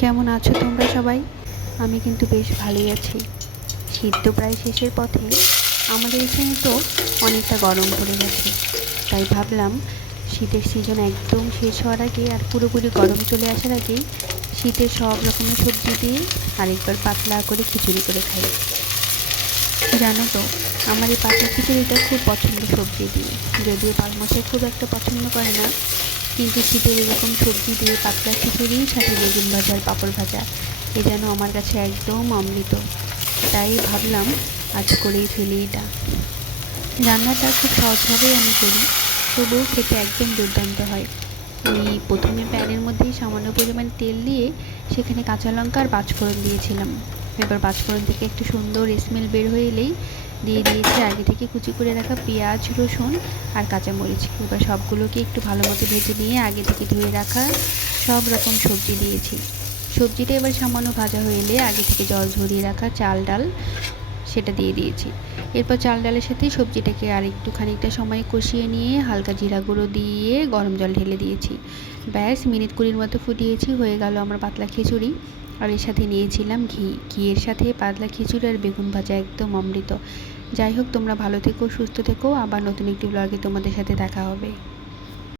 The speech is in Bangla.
কেমন আছো তোমরা সবাই? আমি কিন্তু বেশ ভালোই আছি। শীত তো প্রায় শেষের পথে। আমাদের এখানে তো অনেকটা গরম পড়ে গেছে, তাই ভাবলাম শীতের সিজন একদম শেষ হওয়ার আগে আর পুরোপুরি গরম চলে আসার আগেই শীতের সব রকমের সবজি দিয়ে আরেকবার পাতলা করে খিচুড়ি করে খাই। জানো তো, আমার এই পাতলা খিচুড়িটা খুব পছন্দ সবজি দিয়ে। যদিও পালমশাই খুব একটা পছন্দ করে না, কিন্তু শীতের এরকম সবজি দিয়ে পাতলা খিচুড়ি সাথে বেগুন ভাজা আর পাঁপড় ভাজা এ যেন আমার কাছে একদম অমৃত। তাই ভাবলাম আজ করেই ফেলি এটা। রান্নাটা খুব সহজভাবেই আমি করি, তবুও খেতে একদম দুর্দান্ত হয়। ওই প্রথমে প্যানের মধ্যেই সামান্য পরিমাণ তেল দিয়ে সেখানে কাঁচা লঙ্কা আর পাঁচফোড়ন দিয়েছিলাম। এবার পাঁচফোড়ন থেকে একটু সুন্দর স্মেল বের হয়ে এলেই দিয়ে দিয়েছি আগে থেকে কুচি করে রাখা পেঁয়াজ, রসুন আর কাঁচামরিচ। এবার সবগুলোকে একটু ভালো মতো ভেজে নিয়ে আগে থেকে ধুয়ে রাখা সব রকম সবজি দিয়েছি। সবজিটা এবার সামান্য ভাজা হয়ে এলে আগে থেকে জল ঝরিয়ে রাখা চাল ডাল সেটা দিয়ে দিয়েছি। এরপর চাল ডালের সাথে সবজিটাকে আর একটু খানিকটা সময় কষিয়ে নিয়ে হালকা জিরা গুঁড়ো দিয়ে গরম জল ঢেলে দিয়েছি। ব্যাস মিনিট 20 মতো ফুটিয়েছি, হয়ে গেল আমার পাতলা খিচুড়ি। আর এর সাথে নিয়েছিলাম ঘিয়ের সাথে পাতলা খিচুড়ি আর বেগুন ভাজা একদম অমৃত। যাই হোক, তোমরা ভালো থেকো, সুস্থ থেকো। আবার নতুন একটি ব্লগে তোমাদের সাথে দেখা হবে।